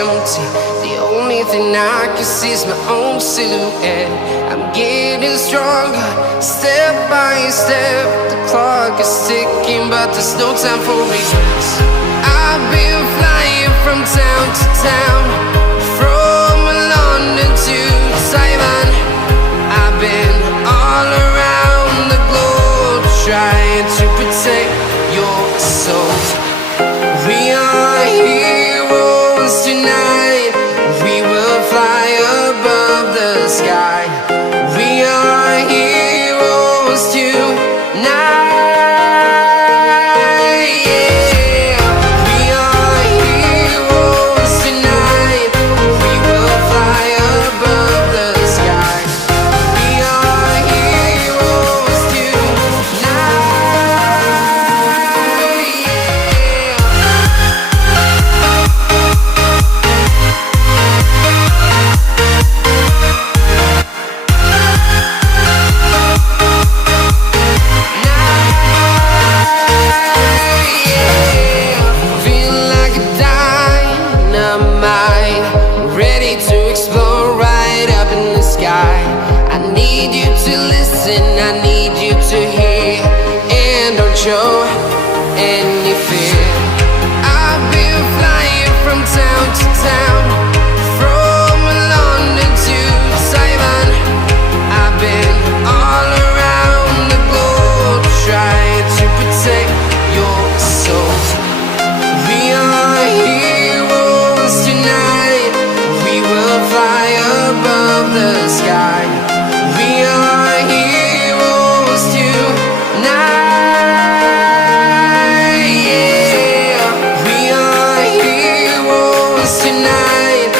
empty. The only thing I can see is my own silhouette. I'm getting stronger, step by step. The clock is ticking, but there's no time for regrets. I've been flying from town to town, from London to Taiwan. I've been all around the globe, trying to protect your soul. We are heroes tonight. We will fly above the sky. We are heroes tonight. Yeah. We are heroes tonight. We will fly above the sky. We are heroes tonight. Feel like a dynamite, ready to explode right up in the sky. I need you to listen, I need you to hear, and don't show any fear. I've been flying from town to town, from London to Taiwan. I've been all around the globe, trying to protect your soul. We are heroes tonight. We will fly above the sky. We are heroes tonight. Yeah. We are heroes tonight.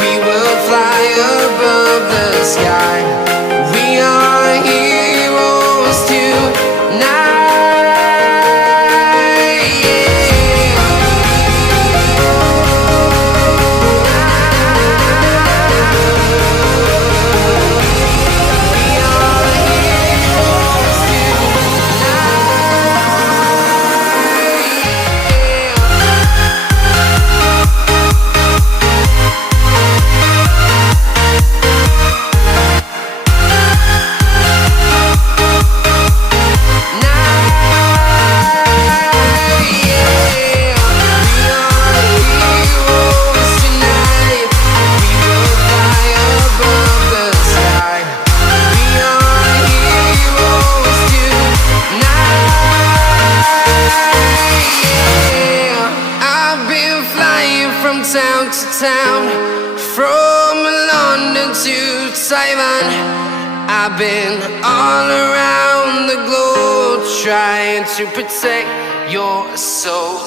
We will fly above the sky. We are heroes tonight. Town to town, from London to Taiwan. I've been all around the globe, trying to protect your soul.